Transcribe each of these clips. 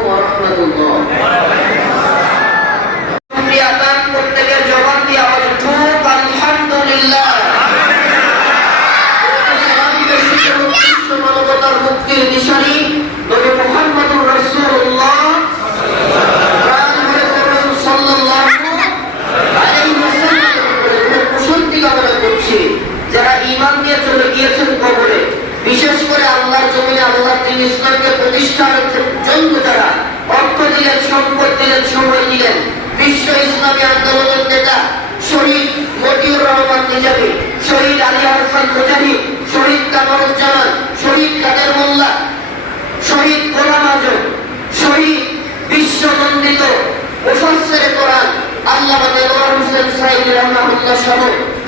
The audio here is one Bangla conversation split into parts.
আলাইকুম ওয়া রাহমাতুল্লাহ। প্রত্যেকের জবান দিয়ে আওয়াজ উঠুক আলহামদুলিল্লাহ। মানবতার মুক্তির নিশানি নবী মুহাম্মদুর রাসূলুল্লাহ যারা ঈমান নিয়ে চলে গিয়েছেন কবরে, বিশেষ করে আল্লাহর জমিনে আল্লাহর দ্বীন ইসলামকে প্রতিষ্ঠার জন্য যারা অর্থ দিলেন, সম্পদ দিলেন, সময় দিলেন, বিশ্ব ইসলামী আন্দোলনের নেতা শহীদ মতিউর রহমান নিজামী, শহীদ আলী আহসান মুজাহিদ, শহীদ কামরুজ্জামান, শহীদ কাদের মোল্লা, শহীদ গোলাম আজম, শহীদ বিশ্ববন্দিত মুফাসসিরে কোরআন আল্লামা দেলোয়ার হোসেন সাঈদী রাহমাহুল্লাহ সহ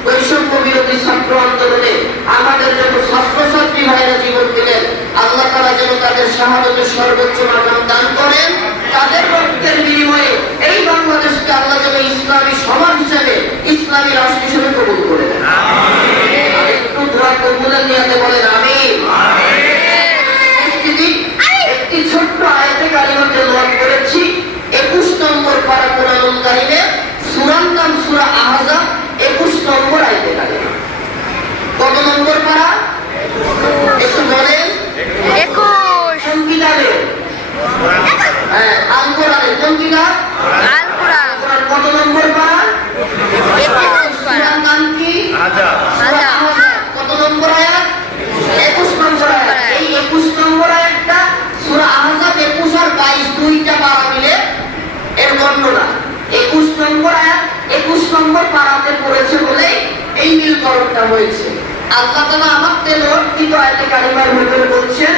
বৈষম্য বিরোধী ছাত্র আন্দোলনে আমাদের যত ছাত্রছাত্রী ভাইয়েরা জীবন দিলেন, আল্লাহ তাআলা যেন তাদের শাহাদাতের সর্বোচ্চ মাকাম দান করেন। তাদের রক্তের বিনিময়ে এই বাংলাদেশকে আল্লাহ যেন ইসলামী সমাজ হিসেবে, ইসলামী রাষ্ট্র হিসেবে কবুল করে দেন। একটু দোয়া কবুলের নিয়তে বলেন আমিন। একটি ছোট্ট আয়াতে কারিমা তেলাওয়াত করেছি। 21 নম্বর পারা কোরআনুল কারীমে, সূরার নাম সূরা আহজাব, 21 নম্বর আয়াতে কারিমা। কত নম্বর পারা? একটু বলেন। 21। কোন কিতাবে? হ্যাঁ, আল কোরআনে। কোন কিতাব? আল কোরআন। কত নম্বর পারা? 21 পারা। সূরার নাম কি? আহজাব। সূরা আহজাব। কত নম্বর আয়াত? 21 নম্বর আয়াত। এই 21 নম্বর আয়াতটা সূরা আহজাব 21 আর 22 দুইটা পারা মিলে এর বর্ণনা। 21 নম্বর আয়াত 21 নম্বর পারাতে পড়েছে বলে এই মিলকরণটা হয়েছে। আল্লাহ তাআলা আমার তেলাওয়াতকৃত আয়াতে কারিমার ভিতরে বলছেন,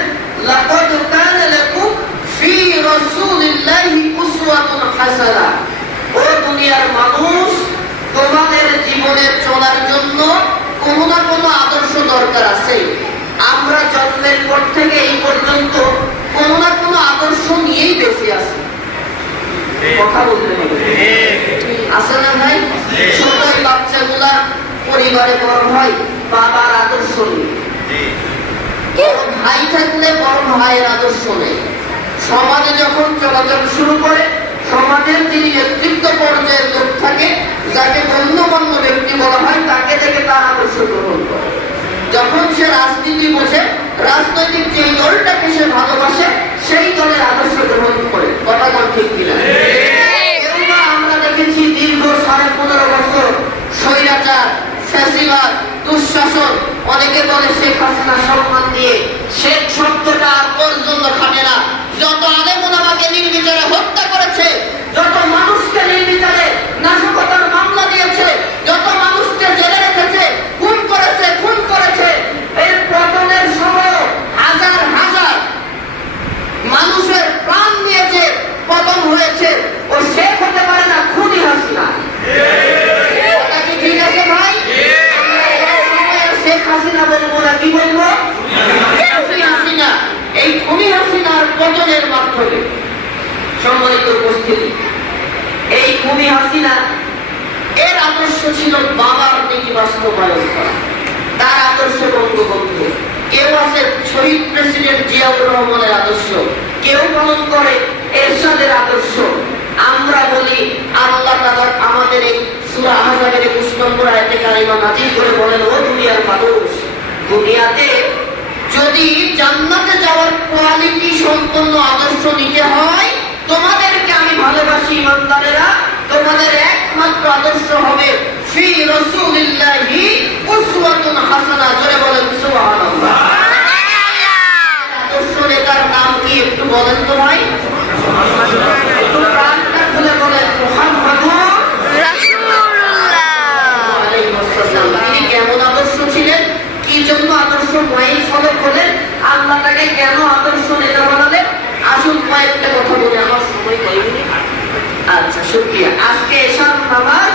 লাকাদ কানা লাকুম ফি রাসূলিল্লাহি উসওয়াতুন হাসানাহ। ও দুনিয়ার মানুষ, তোমাদের জীবনে চলার জন্য কোনো না কোনো আদর্শ দরকার আছে। আমরা জন্মের পর থেকে এই পর্যন্ত কোনো না কোনো আদর্শ নিয়েই বেঁচে আছি। কথা বলতে হবে, আছে না ভাই? ছোট বাচ্চাগুলা পরিবারে বড় হয় বাবার আদর্শ নিয়ে, বড় ভাই থাকলে বড় ভাইয়ের আদর্শ নেই। সমাজে যখন চলাচল শুরু করে, সমাজের যিনি নেতৃত্ব পর্যায়ের লোক থাকে, যাকে গণ্যমান্য ব্যক্তি বলা হয়, তাকে দেখে তার আদর্শ গ্রহণ করে। যখন সে রাজনীতি বোঝে, রাজনৈতিক যে দলটাকে সে ভালোবাসে, সেই দলের আদর্শ গ্রহণ করে। কথা বল ঠিক কিনা? আমরা দেখেছি দীর্ঘ 15.5 বছর স্বৈরাচার, ফ্যাসিবাদ, দুঃশাসন, অনেকে বলে শেখ হাসিনা সম্মান দিয়ে, শেখ শব্দটা আর পর্যন্ত খাটে না। যত আলেম ওলামাকে নির্বিচারে হত্যা করেছে, যত মানুষকে নির্বিচারে নাশকতার মামলা দিয়েছে, যত মানুষকে জেলে রেখেছে, খুন করেছে, এর পতনের সময় হাজার হাজার মানুষের প্রাণ নিয়েছে, পতন হয়েছে। ও শেখ হতে পারে না, খুনি হাসিনা। কথা কি ঠিক আছে ভাই? শেখ হাসিনা বলবো না, কি বলবো? হাসিনা। এই খুনি হাসিনার পতনের মাধ্যমে, সম্মানিত উপস্থিতি, এই খুনি হাসিনা এর আদর্শ ছিল বাবার নীতি বাস্তবায়ন করা, তার আদর্শ বঙ্গবন্ধু। কেউ আছে শহীদ প্রেসিডেন্ট জিয়াউর রহমানের আদর্শ, কেউ পালন করে এরশাদের আদর্শ। আমরা বলি আল্লাহ তাআলা আমাদের এই সূরা আহজাবের 21 নম্বর আয়াতে কারিমা নাযিল করে বলেন, ও দুনিয়ার মানুষ, দুনিয়াতে যদি জান্নাতে যাওয়ার কোয়ালিটি সম্পন্ন আদর্শ নিতে হয়, তোমাদেরকে আমি ভালোবাসি ইমানদারেরা, তোমাদের একমাত্র আদর্শ হবে ফি রাসূলিল্লাহি উসওয়াতুন হাসানাহ। জোরে বলেন সুবহানাল্লাহ। আদর্শ নেতার নাম কি একটু বলেন তো ভাই? একটু প্রাণটা খুলে বলেন, মুহাম্মাদুর রাসূলুল্লাহ। তিনি কেমন আদর্শ ছিলেন, কি জন্য আদর্শ মাইল ফলক হলেন, আল্লাহ তাকে কেন আদর্শ নেতা বানালেন? আসুন কয়েকটা কথা বলে, আমার সময় কয়েকটি। আচ্ছা, শুকরিয়া। আজকে এশার নামাজ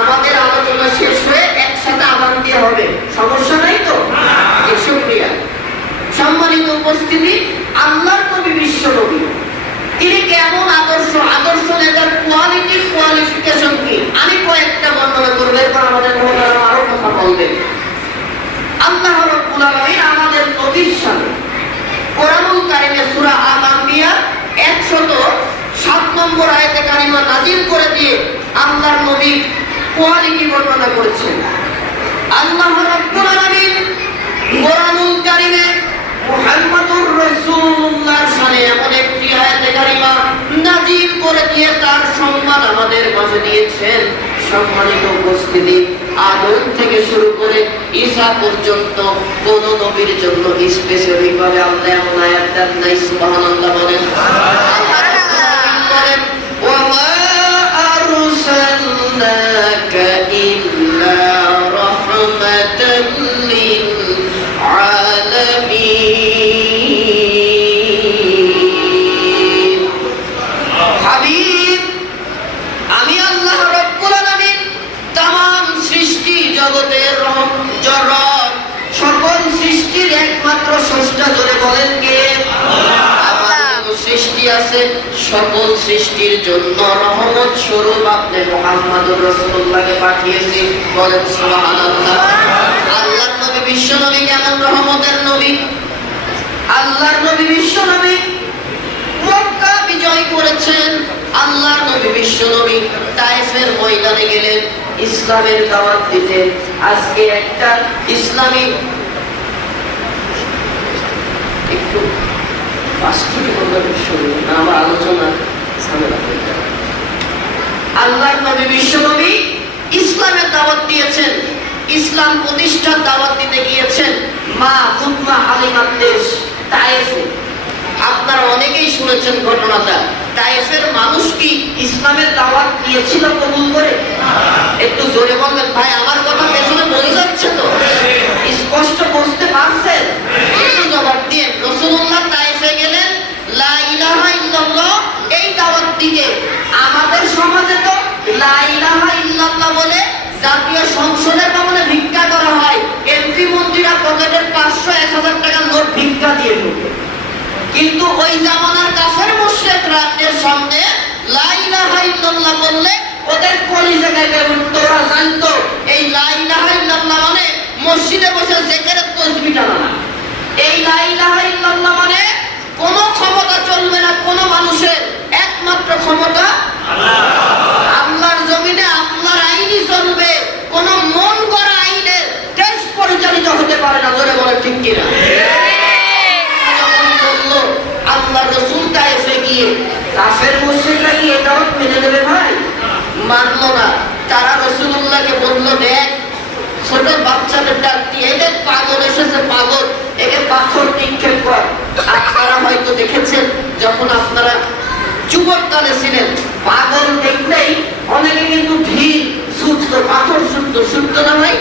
আমাদের আলোচনা শেষ হয়ে একসাথে আযান দিয়ে হবে, সমস্যা নাই তো? শুকরিয়া। সম্মানিত উপস্থিতি, আল্লাহর নবী বিশ্ব নবী, তিনি কেমন আদর্শ নেতার কোয়ালিফিকেশন কি, আমি কয়েকটা বর্ণনা করব, এরপর আমাদের মহতারাম আরো কথা বলবেন। আল্লাহ রাব্বুল আলামিন আমাদের নবীর সামনে কোরআনুল কারীমে সূরা আল আম্বিয়া 100 নাজিল করে দিয়ে আল্লাহর নবী কোয়ালিটি বর্ণনা করেছেন। আল্লাহ রাব্বুল আলামিন কোরআনুল কারীমে মুহাম্মাদুর রাসূলুল্লাহর শানে এমন একটি আয়াতে কারিমা নাজিল করে দিয়ে তার সম্মান আমাদের মাঝে দিয়েছেন। সম্মানিত উপস্থিতি, আদম থেকে শুরু করে ঈসা পর্যন্ত কোন নবীর জন্য স্পেসিফিক ভাবে আল্লাহ এমন আয়াত দেন নাই। সুবহানাল্লাহ বলেন। বলেন ওয়া আরসালনাকা ইল্লা রাহমাতাল লিল আলামিন। হাবিব, আমি আল্লাহ রাব্বুল আলামিন तमाम সৃষ্টি জগতের রব, সকল সৃষ্টির একমাত্র স্রষ্টা। জোরে বলেন কে? আল্লাহ। সৃষ্টি আছে, সকল সৃষ্টির জন্য রহমত স্বরূপ আপনি মুহাম্মদুর রাসূলুল্লাহকে পাঠিয়েছি। বলেন সুবহানাল্লাহ। আল্লাহর নবী বিশ্ব নবী কেমন রহমতের নবী? আল্লাহর নবী বিশ্ব নবী মক্কা বিজয় করেছেন। আল্লাহর নবী বিশ্ব নবী তায়েফের ময়দানে গেলেন ইসলামের দাওয়াত দিতে। আজকে একটা ইসলামী একটু আমার আলোচনা আল্লাহর নবী বিশ্ব নবী ইসলামের দাওয়াত দিয়েছেন, ইসলাম প্রতিষ্ঠার দাওয়াত দিতে গিয়েছেন মা উম্মে হালিমার দেশ তায়েফে। আপনারা অনেকেই শুনেছেন ঘটনাটা। তায়েফের মানুষ কি ইসলামের দাওয়াত দিয়েছিল কবুল করে? একটু জোরে বলবেন ভাই, আমার কথা পেছনে বোঝা যাচ্ছে তো? স্পষ্ট বুঝতে পারছেন? একটু জবাব দিয়ে। রাসূলুল্লাহ তায়েফে গেলেন লা ইলাহা ইল্লাল্লাহ এই দাওয়াত দিতে। আমাদের সমাজে তো লা ইলাহা ইল্লাল্লাহ বলে জাতীয় সংসদের ভবনে ভিক্ষা করা হয়। এমপি মন্ত্রীরা পকেটের 500-1000 টাকার নোট ভিক্ষা দিয়ে ঢোকে। কিন্তু ওই জামানার কাফের মুশরিকদের সামনে লা ইলাহা ইল্লাল্লাহ বললে ওদের কলিজা গায়ে উঠতো। ওরা জানতো এই লা ইলাহা ইল্লাল্লাহ মানে মসজিদে বসে জিকিরের তাসবিহ টানা। এই লা ইলাহা ইল্লাল্লাহ মানে কোনো ক্ষমতা চলবে না কোনো মানুষের, একমাত্র ক্ষমতা আল্লাহ। আল্লাহর জমিনে আল্লাহর আইনই চলবে, কোনো মন করা আইনের দেশ পরিচালিত হতে পারে না। জোরে বলে ঠিক কিনা? আল্লাহ রাসূল তায়েফে গিয়ে কাফের মুশরিকরা কি এটাও মেনে নেবে ভাই? মানলো না। তারা রাসূলুল্লাহকে বলল, দেখ ছোট বাচ্চাদের ডাক দিয়ে, দেখ পাগল এসেছে, পাগল, একে পাথর নিক্ষেপ কর। আপনারা হয়তো দেখেছেন যখন আপনারা যুবককালে ছিলেন, পাগল দেখলেই অনেকে কিন্তু ঢিল ছুটতো, পাথর ছুটতো না ভাই?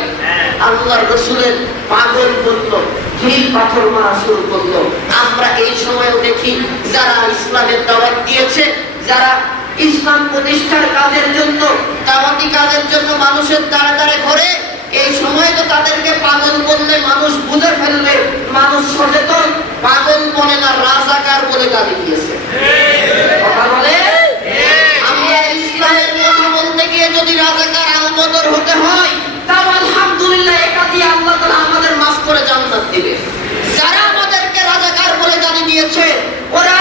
আল্লাহর রাসূলের পাগল বলল, ঢিল পাথর মারা শুরু করলো। আমরা এই সময়ও দেখি যারা ইসলামের দাওয়াত দিয়েছে, যারা ইসলাম প্রতিষ্ঠার কাজের জন্য, দাওয়াতি কাজের জন্য মানুষের দ্বারে দ্বারে ঘরে, এই সময় তো তাদেরকে পাগল বললে মানুষ বুঝে ফেলবে, মানুষ সচেতন। পাগল বলে না, রাজাকার বলে গালি দিয়েছে। কথা বলে আমরা ইসলামের কথা বলতে গিয়ে যদি রাজাকার আলবদর হতে হয়, তাও আলহামদুলিল্লাহ, এটা দিয়ে আল্লাহ তাআলা আমাদের মাফ করে জান্নাত দিবে। যারা আমাদেরকে রাজাকার বলে গালি দিয়েছে ওরা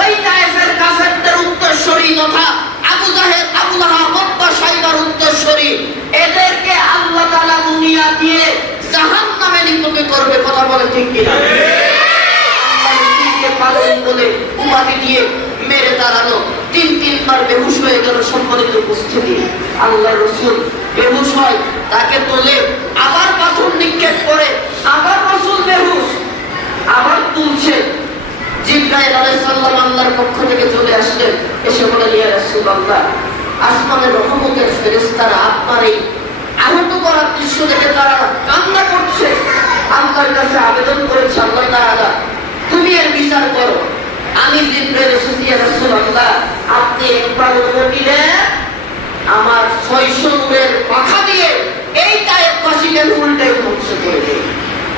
ওই তায়েফের কাফেরদের উত্তরসূরি তথা আবু জাহেল, আবু লাহাব, উতবা, শাইবার উত্তরসূরি। এদেরকে আল্লাহ তাআলা দুনিয়া দিয়ে জাহান্নামে নিক্ষেপ করবে। কথা বলে ঠিক কিনা? আল্লাহ রাসূলকে পাগল বলে উপাধি দিয়ে মেরে দাঁড়ালো। 3 বার বেহুশ হয়ে গেল। সম্মানিত উপস্থিতি, আল্লাহ রাসূল বেহুশ হয়, তাকে তোলে, আবার পাথর নিক্ষেপ করে, আবার রাসূল বেহুশ, আবার তুলছে। জিবরাইল আলাইহিস সালাম আল্লাহর পক্ষ থেকে চলে আসলেন, এসে বলেন, ইয়া রাসূলুল্লাহ, আসমানের রহমতের ফেরেশতারা আপনার এই আহত করার দৃশ্য দেখে তারা কান্না করছে। আল্লাহর কাছে আবেদন করেছে, আল্লাহ তাআলা তুমি এর বিচার করো। আমি জিবরাইল এসেছি, ইয়া রাসূলুল্লাহ, আপনি একবার অনুমতি দেন, আমার 600 নূরের পাখা দিয়ে এই তায়েফবাসীকে উল্টাই ধ্বংস করে দেই।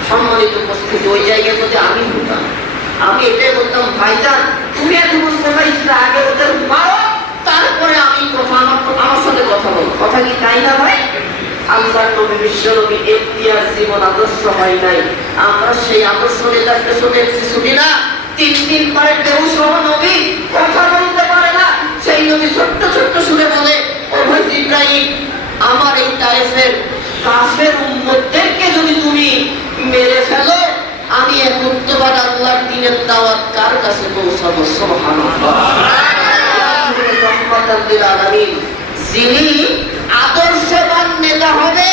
সম্মানিত উপস্থিতি, ওই জায়গায় যদি আমি হতাম, আমি এটাই বলতাম, ভাইজান তুমি এতক্ষণ কোথায় ছিলে, আগে ওদের মারো, তারপরে আমি আমার সাথে কথা বল। কথা কি তাই না ভাই? আল্লাহর নবী বিশ্ব নবী এখতিয়ার জীবন আদর্শ হয় নাই, আমরা সেই আদর্শ নেতার পেছনে ছুটি না। 3 বারের বেহুশ হওয়া নবী কথা বলতে পারে না, সেই নবী ছোট্ট ছোট্ট সুরে ধরনের কাফের উম্মতদেরকে যদি তুমি মেরে ফেলো, আমি একত্ববাদ আল্লাহর দ্বীনের দাওয়াত কার কাছে পৌঁছাবো? সুবহানাল্লাহ। রহমাতুল আলামিন যিনি আদর্শবান নেতা হবে,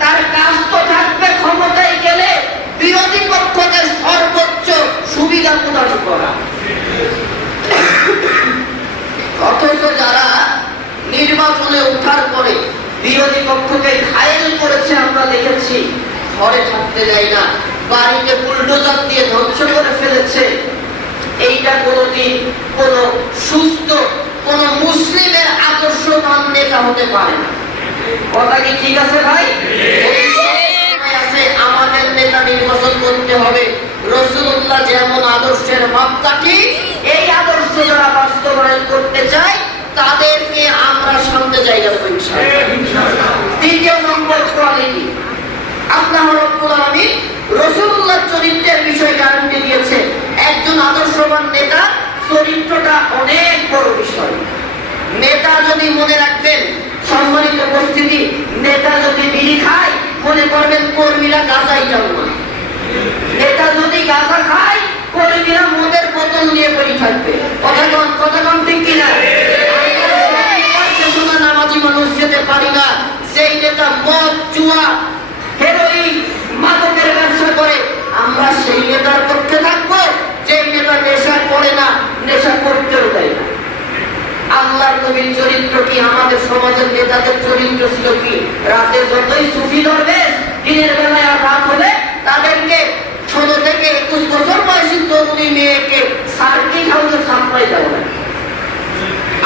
তার কাজ তো থাকবে ক্ষমতায় গেলে বিরোধী পক্ষকে সর্বোচ্চ সুবিধা প্রদান করা। অথচ যারা নির্বাচনে ওঠার পরে বিরোধী পক্ষকে ঘায়েল করেছে আমরা দেখেছি, ঘরে থাকতে দেয় না, বাড়িতে বুলডোজার দিয়ে ধ্বংস করে ফেলেছে। এইটা কোনোদিন কোন সুস্থ কোন মুসলিমের আদর্শবান নেতা হতে পারে না। কথা কি ঠিক আছে ভাই? আমাদের নেতা নির্বাচন করতে হবে রাসূলুল্লাহ যেমন আদর্শের মাপকাঠি, এই আদর্শ যারা বাস্তবায়ন করতে চায় তাদেরকে আমরা সামনে জায়গা দেব ইনশাআল্লাহ। দ্বিতীয় নম্বর কোয়ালিটি, আল্লাহ রাব্বুল আলামিন রাসূলুল্লাহর চরিত্রের বিষয়ে গ্যারান্টি দিয়েছে। একজন আদর্শবান নেতা চরিত্রটা অনেক বড় বিষয়। নেতা যদি মনে রাখবেন, সম্মানিত উপস্থিতি, নেতা যদি বিড়ি খায় মনে করবেন কর্মীরা গাঁজাই যাবে না। নেতা যদি গাঁজা খায় কর্মীরা মদের বোতল নিয়ে পড়ে থাকবে। কথা কম ঠিক কিনা? নামাজি মানুষ যেতে পারি না, সেই নেতা মদ, জুয়া, হেরোইন, মাদকের ব্যবসা করে, আমরা সেই নেতার পক্ষে থাকবো যে নেতা নেশা করে না, নেশা করতেও দেয় না। আল্লাহর নবীর চরিত্র কি, আমাদের সমাজের নেতাদের চরিত্র ছিল কি? রাতে যতই সুফি দরবেশ, দিনের বেলায় আর রাত হলে তাদেরকে 16 থেকে 21 বছর বয়সী তরুণী মেয়েকে সার্কিট হাউসে সাপ্লাই দেওয়া হয়।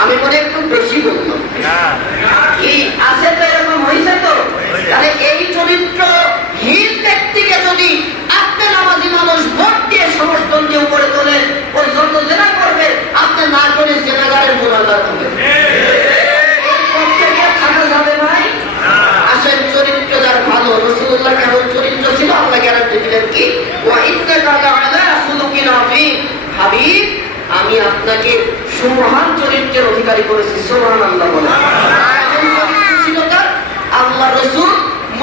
আমি মনে একটু বেশি বললাম, এই আছে তো, এরকম হয়েছে তো। তাহলে এই চরিত্রহীন ব্যক্তিকে যদি আপনি নামাজি মানুষ ভোট দিয়ে সমর্থন দিয়ে উপরে তোলেন, ওই যত জেনা করবে আপনি না করে জেনাগারের গুণাগার হবে। থাকা যাবে ভাই? আসেন, চরিত্র যার ভালো, রাসূলুল্লাহ কেমন চরিত্র ছিল আল্লাহ গ্যারান্টি দিলেন কি, ওয়া ইন্নাকা লাআলা খুলুকিন আযীম। হাবিব, আমি আপনাকে সুমহান চরিত্রের অধিকারী করেছি। সুবহানাল্লাহ বলেন। ছিল তার, আল্লাহ রাসূল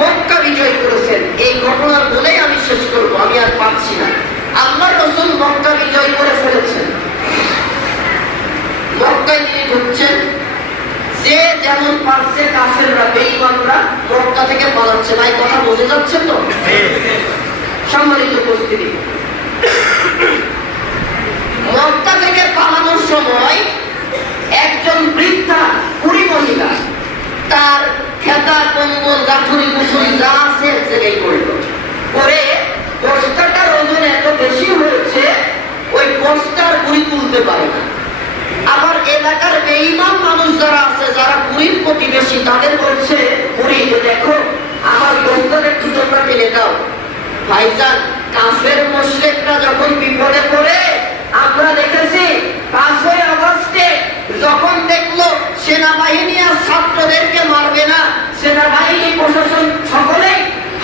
মক্কা বিজয় করেছেন। এই ঘটনার বলেই আমি শেষ করব, আমি আর পাচ্ছি না। আল্লাহ রাসূল মক্কা বিজয় করে ফেলেছেন। মক্কায় তিনি ঢুকছেন, যে যেমন পারছে কাফেররা, বেঈমানরা মক্কা থেকে পালাচ্ছে। ভাই কথা বুঝে যাচ্ছে তো? সম্মানিত উপস্থিতি, মক্কা থেকে পালানোর সময় একজন বৃদ্ধা বুড়ি মহিলা তার খেতা, কম্বল, গাঠুরি, কুঠুরি যা আছে সেটাই করলো। করে বস্তাটার ওজন এত বেশি হয়েছে ওই বস্তার বুড়ি তুলতে পারে না। আবার এলাকার বেঈমান মানুষ যারা আছে, যারা বুড়ির প্রতিবেশী, তাদের বলছে, বুড়ি দেখো আমার বস্তাটা একটু তোমরা টেনে দাও। ভাইজান, কাফের মুশরিকরা যখন বিপদে পড়ে, আমরা দেখেছি 5ই আগস্টে যখন দেখলো সেনাবাহিনী আর ছাত্রদেরকে মারবে না, সেনাবাহিনী প্রশাসন সকলে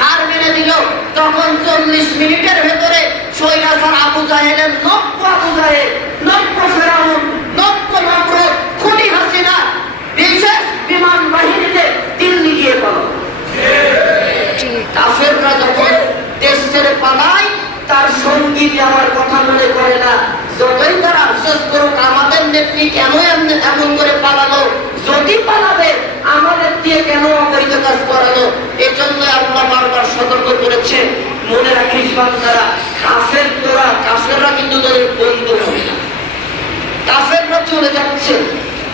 হার মেনে দিল, তখন 40 মিনিটের ভেতরে স্বৈরাচার আবু জাহেলের লক্ষ আবু জাহেল, লক্ষ ফেরাউন, লক্ষ নমরুদ, খুনি হাসিনা বিশেষ বিমান বাহিনীতে দিল্লি গিয়ে গেল। কাফেররা যখন দেশ ছেড়ে পালায়, তার সঙ্গী আমার কথা মনে করে না। যতই তারা আফসোস করুক, আমাদের নেত্রী কেন এমন করে পালালো, যদি পালাবে আমাদের দিয়ে কেন অবৈধ কাজ করালো। এজন্য আল্লাহ বারবার সতর্ক করেছে, মনে রাখিস বান্দারা, কাফেররা কিন্তু তোদের বন্ধু হবে না। কাফেররা চলে যাচ্ছে,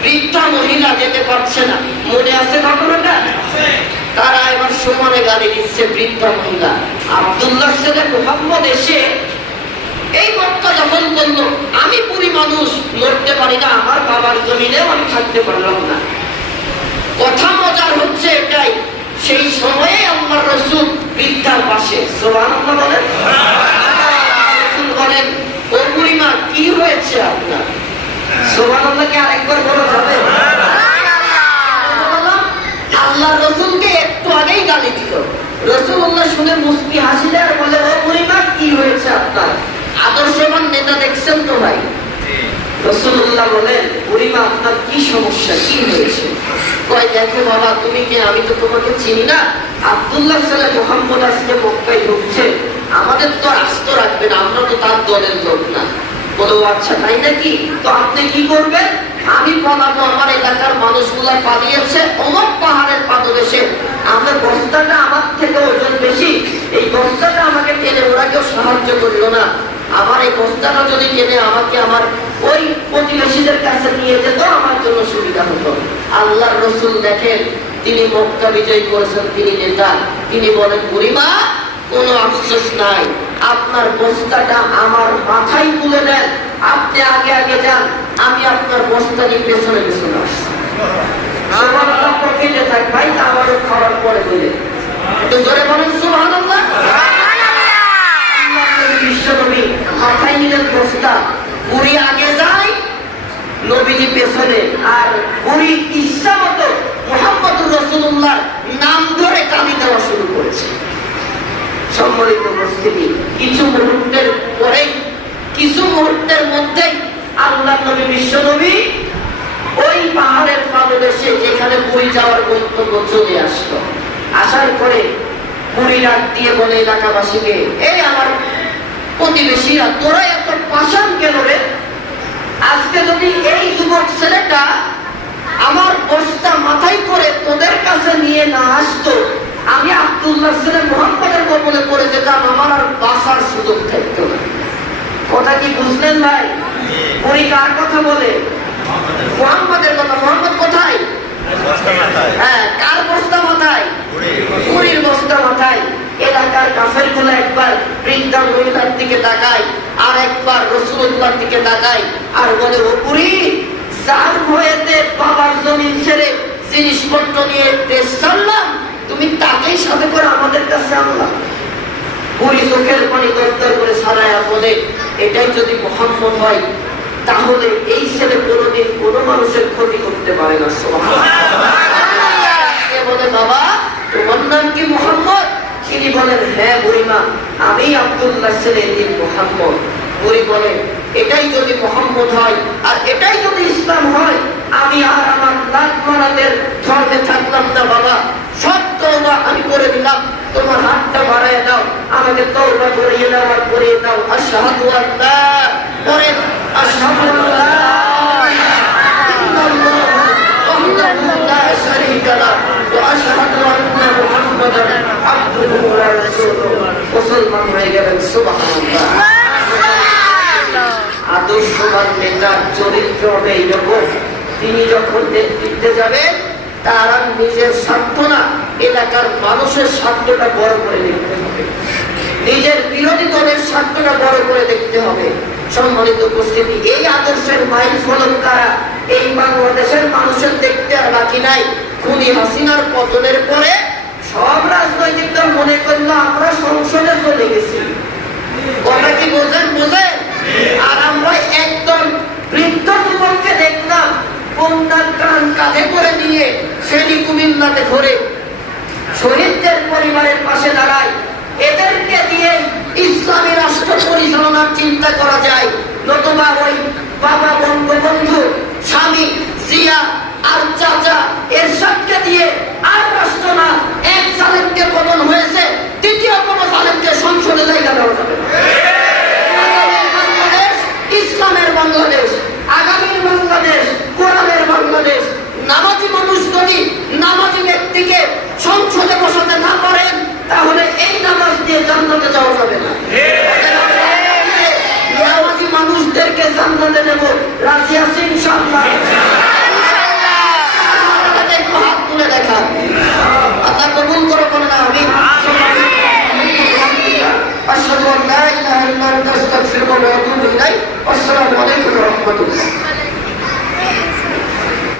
বৃদ্ধা মহিলা যেতে পারছে না। মনে আছে ঘটনাটা? তারা এবার সমানে গালি দিচ্ছে বৃদ্ধা মহিলা। আব্দুল্লাহ ছেলে মুহাম্মদ এসে এই মক্কা দখল করলো, আমি পুরি মানুষ, লড়তে পারি না, আমার বাবার জমিনেও আমি থাকতে পারলাম না। কথা মজার হচ্ছে এটাই, সেই সময়ে আল্লাহর রাসূল বৃদ্ধার পাশে। সুবহানাল্লাহ বলেন। রাসূল বলেন, ও বুড়িমা কি হয়েছে আপনার? সুবহানাল্লাহকে আরেকবার বলা যাবে? আল্লাহর রাসূলকে একটু আগেই গালি দিল। রাসূলুল্লাহ শুনে মুস্কি হাসিলেন আর বলে, ও বুড়িমা কি হয়েছে আপনার? আদর্শবান নেতা দেখছেন তো ভাই? রাসূলুল্লাহ বলেন, বুড়িমা আপনার কি সমস্যা, কি হয়েছে? কয় দেখো বাবা, তুমি কে? আমি তো তোমাকে চিনি না। আব্দুল্লাহ ছেলে মুহাম্মদ আজকে মক্কায় ঢুকছে, আমাদের তো আস্ত রাখবেন, আমরা তো তার দলের লোক না। বলো আচ্ছা তাই নাকি? তো আপনি কি করবেন? আমি পালাবো, আমার এলাকার মানুষগুলা পালিয়েছে অমর পাহাড়ের পাদদেশে, আমার বস্তাটা আমার থেকে ওজন বেশি, এই বস্তাটা আমাকে টেনে, ওরা কেউ সাহায্য করলো না, আমার এই বস্তাটা যদি টেনে আমাকে আমার ওই প্রতিবেশীদের কাছে নিয়ে যেত, আমার জন্য সুবিধা হতো। আল্লাহর রাসূল দেখেন, তিনি মক্কা বিজয় করেছেন, তিনি নেতা, তিনি বলেন বুড়িমা কোনো আফসোস নাই, আপনার বস্তাটা আমার মাথায় তুলে নেন, আপনি আগে আগে যান, আমি আপনার বস্তা নিয়ে পেছনে পেছনে আসছি। সুবহানাল্লাহ, পকেটে থাক ভাই, তা আমারও খাবার পরে বলে একটু জোরে বলেন সুবহানাল্লাহ। বিশ্বনবী মাথায় নিলেন বস্তা, বুড়ি আগে যায়, নবীজি পেছনে, আর বুড়ি ইচ্ছা মতো মুহাম্মদুর রাসূলুল্লাহ নাম ধরে কাঁদি দেওয়া শুরু করেছে। সম্মানিত উপস্থিতি, কিছু মুহূর্তের মধ্যেই আল্লাহ নবী বিশ্বনবী ওই পাহাড়ের পাদদেশে, যেখানে বুড়ি যাওয়ার গন্তব্য, চলে আসলো। আসার পরে বুড়ি ডাক দিয়ে বলে এলাকাবাসীকে, এই আমার প্রতিবেশীরা, তোরা এত পাষাণ কেন রে? আজকে যদি এই যুবক ছেলেটা আমার বস্তা মাথায় করে তোদের কাছে নিয়ে না আসতো, আমি আব্দুল্লাহ ছেলে মুহাম্মদের কবলে পড়ে যেতাম, আমার আর বাঁচার সুযোগ থাকতো না। কথা কি বুঝলেন ভাই? বুড়ি কার কথা বলে? মুহাম্মদের কথা। মুহাম্মদ কোথায়? হ্যাঁ, কার বস্তা মাথায়? বুড়ির বস্তা মাথায়। এলাকার কাফেরগুলো একবার বৃদ্ধা মহিলার দিকে তাকায়, আর একবার রাসূলুল্লাহর দিকে তাকায়, আর বলে, ও বুড়ি, যার ভয়েতে বাবার জমিন ছেড়ে জিনিসপত্র নিয়ে দেশ ছাড়লাম, তুমি তাকেই সাথে করে আমাদের কাছে আনলাম। বুড়ি চোখের পানি দরদর করে ছাড়ায়া বলে, এটাই যদি মুহাম্মদ হয়, তাহলে এই ছেলে কোনোদিন কোনো মানুষের ক্ষতি করতে পারে না। বলে, বাবা তোমার নাম কি মুহাম্মদ? তিনি বলেন, হ্যাঁ বুড়িমা, আমি আব্দুল্লাহ ছেলে মুহাম্মদ। বুড়ি বলে, এটাই যদি মুহাম্মদ হয়, আর এটাই যদি ইসলাম হয়, আমি আর আমার লাখ মারাদের ধর্মে থাকলাম না বাবা, সব তওবা আমি করে দিলাম, তোমার হাতটা বাড়ায় দাও, আমাকে তওবা করিয়ে দাও, আর করিয়ে দাও। আশহাদু আল্লা, পরে আশহাদু আল্লা ইল্লাল্লাহ ওয়াহদাহু লা শারীকা লাহু ওয়া আশহাদু আন্না মুহাম্মাদান আবদুহু ওয়া রাসূলুহু। মুসলমান হয়ে গেলেন। সুবহানাল্লাহ। আদর্শবান নেতার চরিত্র হবে এইরকম, তিনি যখন নেতৃত্বে যাবেন, তারা নিজের স্বার্থ না, এলাকার মানুষের স্বার্থটা বড় করে দেখতে হবে, নিজের বিরোধী দলের স্বার্থটা বড় করে দেখতে হবে। সম্মানিত উপস্থিতি, এই আদর্শের মাইল ফলক দ্বারা এই বাংলাদেশের মানুষের দেখতে আর বাকি নাই। খুনি হাসিনার পতনের পরে সব রাজনৈতিক দল মনে করলো আমরা সংসদে চলে গেছি। কথা কি বোঝেন? আর আমরা একদম বৃদ্ধ যুবককে দেখলাম কন্যার প্রাণ কাঁধে করে নিয়ে শ্রেণী কুমিল্লাতে ঘুরে শহীদদের পরিবারের পাশে দাঁড়ায়। এদেরকে দিয়ে ইসলামী রাষ্ট্র পরিচালনার চিন্তা করা যায়, নতুবা ওই বাবা বঙ্গবন্ধু, স্বামী জিয়া আর চাচা এরশাদকে দিয়ে আর রাষ্ট্র না, এক জালেমকে পতন হয়েছে, দ্বিতীয় কোনো জালেমকে সংসদে জায়গা দেওয়া যাবে না। আগামীর বাংলাদেশ ইসলামের বাংলাদেশ, আগামীর বাংলাদেশ